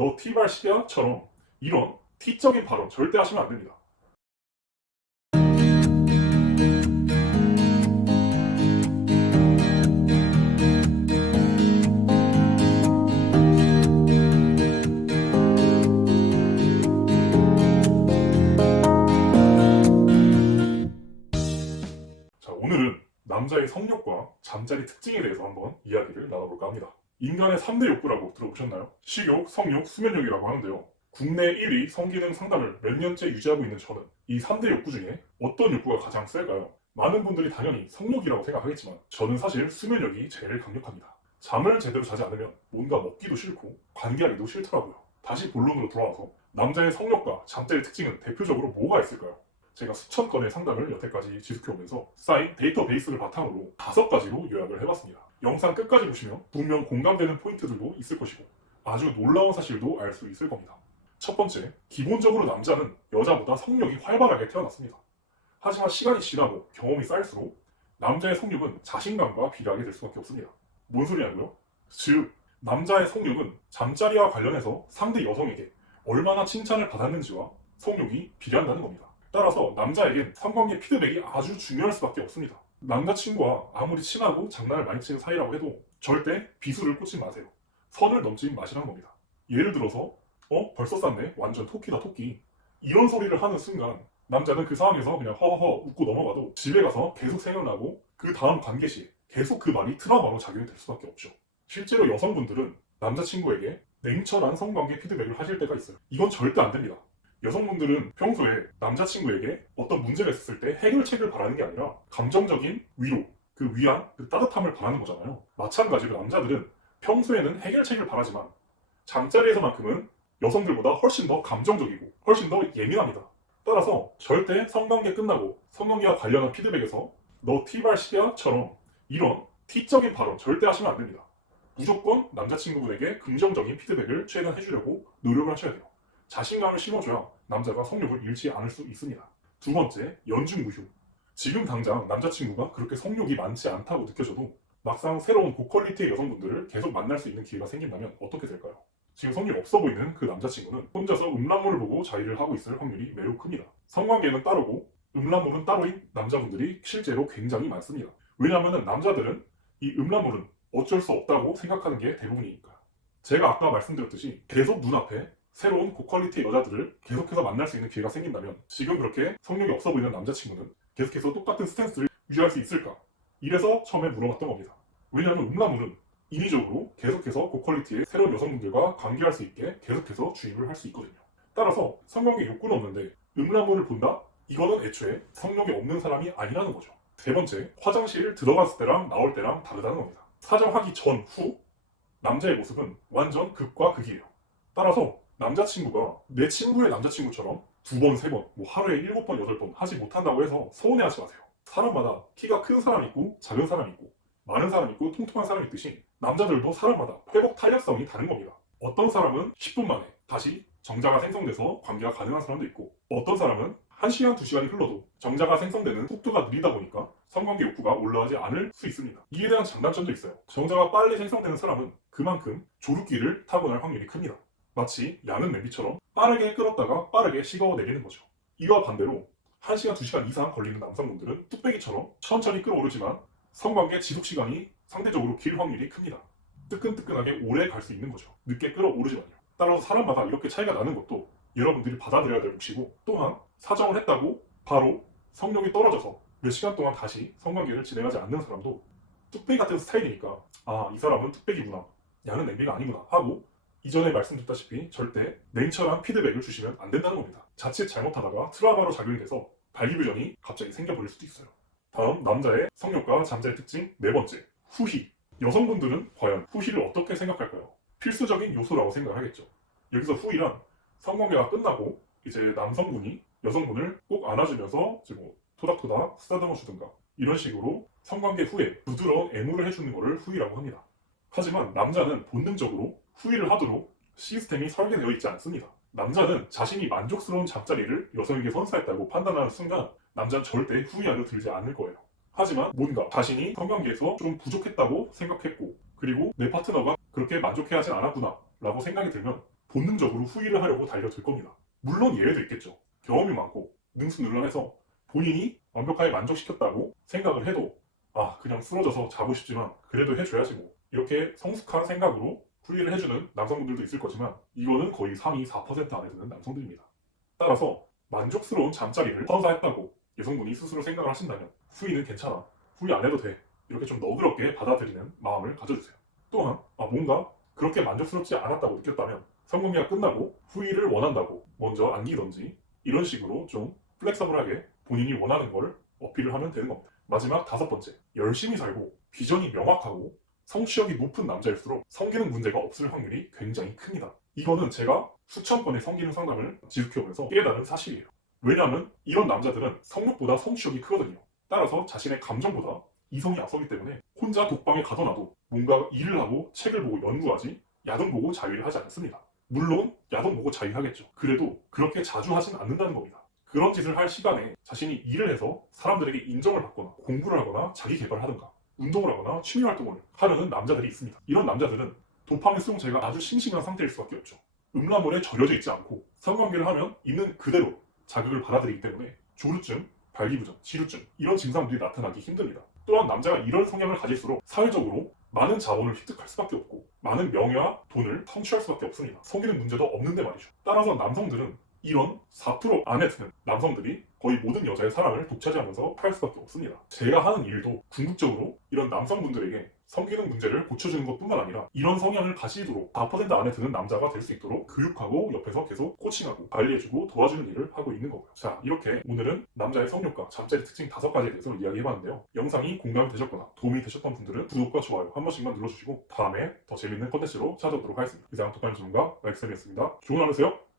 너 T발식이야처럼 이런 T적인 발언 절대 하시면 안 됩니다. 자, 오늘은 남자의 성욕과 잠자리 특징에 대해서 한번 이야기를 나눠볼까 합니다. 인간의 3대 욕구라고 들어보셨나요? 식욕, 성욕, 수면욕이라고 하는데요. 국내 1위 성기능 상담을 몇 년째 유지하고 있는 저는 이 3대 욕구 중에 어떤 욕구가 가장 셀까요? 많은 분들이 당연히 성욕이라고 생각하겠지만 저는 사실 수면욕이 제일 강력합니다. 잠을 제대로 자지 않으면 뭔가 먹기도 싫고 관계하기도 싫더라고요. 다시 본론으로 돌아와서 남자의 성욕과 잠자리 특징은 대표적으로 뭐가 있을까요? 제가 수천 건의 상담을 여태까지 지속해오면서 쌓인 데이터베이스를 바탕으로 5가지로 요약을 해봤습니다. 영상 끝까지 보시면 분명 공감되는 포인트들도 있을 것이고 아주 놀라운 사실도 알 수 있을 겁니다. 첫 번째, 기본적으로 남자는 여자보다 성욕이 활발하게 태어났습니다. 하지만 시간이 지나고 경험이 쌓일수록 남자의 성욕은 자신감과 비례하게 될 수밖에 없습니다. 뭔 소리냐고요? 즉, 남자의 성욕은 잠자리와 관련해서 상대 여성에게 얼마나 칭찬을 받았는지와 성욕이 비례한다는 겁니다. 따라서 남자에겐 성관계 피드백이 아주 중요할 수밖에 없습니다. 남자친구와 아무리 친하고 장난을 많이 치는 사이라고 해도 절대 비수를 꽂지 마세요. 선을 넘지 마시라는 겁니다. 예를 들어서 벌써 쌌네? 완전 토끼다 토끼. 이런 소리를 하는 순간 남자는 그 상황에서 그냥 허허허 웃고 넘어가도 집에 가서 계속 생각나고 그 다음 관계 시에 계속 그 말이 트라우마로 작용이 될 수밖에 없죠. 실제로 여성분들은 남자친구에게 냉철한 성관계 피드백을 하실 때가 있어요. 이건 절대 안 됩니다. 여성분들은 평소에 남자친구에게 어떤 문제가 있었을 때 해결책을 바라는 게 아니라 감정적인 위로, 그 위안, 그 따뜻함을 바라는 거잖아요. 마찬가지로 남자들은 평소에는 해결책을 바라지만 잠자리에서만큼은 여성들보다 훨씬 더 감정적이고 훨씬 더 예민합니다. 따라서 절대 성관계 끝나고 성관계와 관련한 피드백에서 너 T발식이야처럼 이런 T적인 발언 절대 하시면 안 됩니다. 무조건 남자친구분에게 긍정적인 피드백을 최대한 해주려고 노력을 하셔야 돼요. 자신감을 심어줘야 남자가 성욕을 잃지 않을 수 있습니다. 두 번째, 연중무휴. 지금 당장 남자친구가 그렇게 성욕이 많지 않다고 느껴져도 막상 새로운 고퀄리티의 여성분들을 계속 만날 수 있는 기회가 생긴다면 어떻게 될까요? 지금 성욕 없어 보이는 그 남자친구는 혼자서 음란물을 보고 자위를 하고 있을 확률이 매우 큽니다. 성관계는 따로고 음란물은 따로인 남자분들이 실제로 굉장히 많습니다. 왜냐하면 남자들은 이 음란물은 어쩔 수 없다고 생각하는 게 대부분이니까. 제가 아까 말씀드렸듯이 계속 눈앞에 새로운 고퀄리티의 여자들을 계속해서 만날 수 있는 기회가 생긴다면 지금 그렇게 성욕이 없어 보이는 남자친구는 계속해서 똑같은 스탠스를 유지할 수 있을까? 이래서 처음에 물어봤던 겁니다. 왜냐하면 음란물은 인위적으로 계속해서 고퀄리티의 새로운 여성분들과 관계할 수 있게 계속해서 주입을 할 수 있거든요. 따라서 성관계 욕구는 없는데 음란물을 본다? 이거는 애초에 성욕이 없는 사람이 아니라는 거죠. 세 번째, 화장실 들어갔을 때랑 나올 때랑 다르다는 겁니다. 사정하기 전, 후 남자의 모습은 완전 극과 극이에요. 따라서 남자친구가 내 친구의 남자친구처럼 2번, 3번, 하루에 7번, 8번 하지 못한다고 해서 서운해하지 마세요. 사람마다 키가 큰 사람 있고 작은 사람 있고 많은 사람 있고 통통한 사람 있듯이 남자들도 사람마다 회복 탄력성이 다른 겁니다. 어떤 사람은 10분 만에 다시 정자가 생성돼서 관계가 가능한 사람도 있고 어떤 사람은 1시간, 2시간이 흘러도 정자가 생성되는 속도가 느리다 보니까 성관계 욕구가 올라가지 않을 수 있습니다. 이에 대한 장단점도 있어요. 정자가 빨리 생성되는 사람은 그만큼 조루기를 타고날 확률이 큽니다. 마치 야는 냄비처럼 빠르게 끓었다가 빠르게 식어내리는 거죠. 이와 반대로 1시간, 2시간 이상 걸리는 남성분들은 뚝배기처럼 천천히 끓어오르지만 성관계 지속시간이 상대적으로 길 확률이 큽니다. 뜨끈뜨끈하게 오래 갈 수 있는 거죠. 늦게 끓어오르지만요. 따라서 사람마다 이렇게 차이가 나는 것도 여러분들이 받아들여야 될 몫이고 또한 사정을 했다고 바로 성욕이 떨어져서 몇 시간 동안 다시 성관계를 진행하지 않는 사람도 뚝배기 같은 스타일이니까 이 사람은 뚝배기구나, 야는 냄비가 아니구나 하고 이전에 말씀드렸다시피 절대 냉철한 피드백을 주시면 안 된다는 겁니다. 자칫 잘못하다가 트라우마로 작용이 돼서 발기부전이 갑자기 생겨버릴 수도 있어요. 다음, 남자의 성욕과 잠자리 특징 네 번째, 후희. 여성분들은 과연 후희를 어떻게 생각할까요? 필수적인 요소라고 생각하겠죠. 여기서 후희란 성관계가 끝나고 이제 남성분이 여성분을 꼭 안아주면서 토닥토닥 쓰다듬어 주든가 이런 식으로 성관계 후에 부드러운 애무를 해주는 것을 후희라고 합니다. 하지만 남자는 본능적으로 후위를 하도록 시스템이 설계되어 있지 않습니다. 남자는 자신이 만족스러운 잠자리를 여성에게 선사했다고 판단하는 순간 남자는 절대 후위 안으로 들지 않을 거예요. 하지만 뭔가 자신이 성관계에서 좀 부족했다고 생각했고 그리고 내 파트너가 그렇게 만족해하진 않았구나 라고 생각이 들면 본능적으로 후위를 하려고 달려들 겁니다. 물론 예외도 있겠죠. 경험이 많고 능수능란해서 본인이 완벽하게 만족시켰다고 생각을 해도 그냥 쓰러져서 자고 싶지만 그래도 해줘야지 뭐, 이렇게 성숙한 생각으로 후위를 해주는 남성분들도 있을 거지만 이거는 거의 상위 4% 안에 드는 남성들입니다. 따라서 만족스러운 잠자리를 선사했다고 여성분이 스스로 생각을 하신다면 후위는 괜찮아, 후위 안 해도 돼, 이렇게 좀 너그럽게 받아들이는 마음을 가져주세요. 또한 뭔가 그렇게 만족스럽지 않았다고 느꼈다면 성관계가 끝나고 후위를 원한다고 먼저 안기던지 이런 식으로 좀 플렉서블하게 본인이 원하는 걸 어필을 하면 되는 겁니다. 마지막 5번째, 열심히 살고 비전이 명확하고 성취욕이 높은 남자일수록 성기능 문제가 없을 확률이 굉장히 큽니다. 이거는 제가 수천 건의 성기능 상담을 지속해오면서 깨달은 사실이에요. 왜냐하면 이런 남자들은 성욕보다 성취욕이 크거든요. 따라서 자신의 감정보다 이성이 앞서기 때문에 혼자 독방에 가둬놔도 뭔가 일을 하고 책을 보고 연구하지 야동 보고 자위를 하지 않습니다. 물론 야동 보고 자위하겠죠. 그래도 그렇게 자주 하진 않는다는 겁니다. 그런 짓을 할 시간에 자신이 일을 해서 사람들에게 인정을 받거나 공부를 하거나 자기 개발을 하든가 운동을 하거나 취미 활동을 하려는 남자들이 있습니다. 이런 남자들은 도파민 수용체가 아주 싱싱한 상태일 수밖에 없죠. 음란물에 절여져 있지 않고 성관계를 하면 있는 그대로 자극을 받아들이기 때문에 조루증, 발기부전, 지루증 이런 증상들이 나타나기 힘듭니다. 또한 남자가 이런 성향을 가질수록 사회적으로 많은 자본을 획득할 수밖에 없고 많은 명예와 돈을 성취할 수밖에 없습니다. 성기능 문제도 없는데 말이죠. 따라서 남성들은 이런 4% 안에 드는 남성들이 거의 모든 여자의 사랑을 독차지하면서 할 수밖에 없습니다. 제가 하는 일도 궁극적으로 이런 남성분들에게 성기능 문제를 고쳐주는 것뿐만 아니라 이런 성향을 가지도록 4% 안에 드는 남자가 될 수 있도록 교육하고 옆에서 계속 코칭하고 관리해주고 도와주는 일을 하고 있는 거고요. 자, 이렇게 오늘은 남자의 성욕과 잠자리 특징 5가지에 대해서 이야기해봤는데요. 영상이 공감이 되셨거나 도움이 되셨던 분들은 구독과 좋아요 한 번씩만 눌러주시고 다음에 더 재밌는 컨텐츠로 찾아오도록 하겠습니다. 이상 독감 전문가 마이크쌤이었습니다. 좋은 하루 되세요.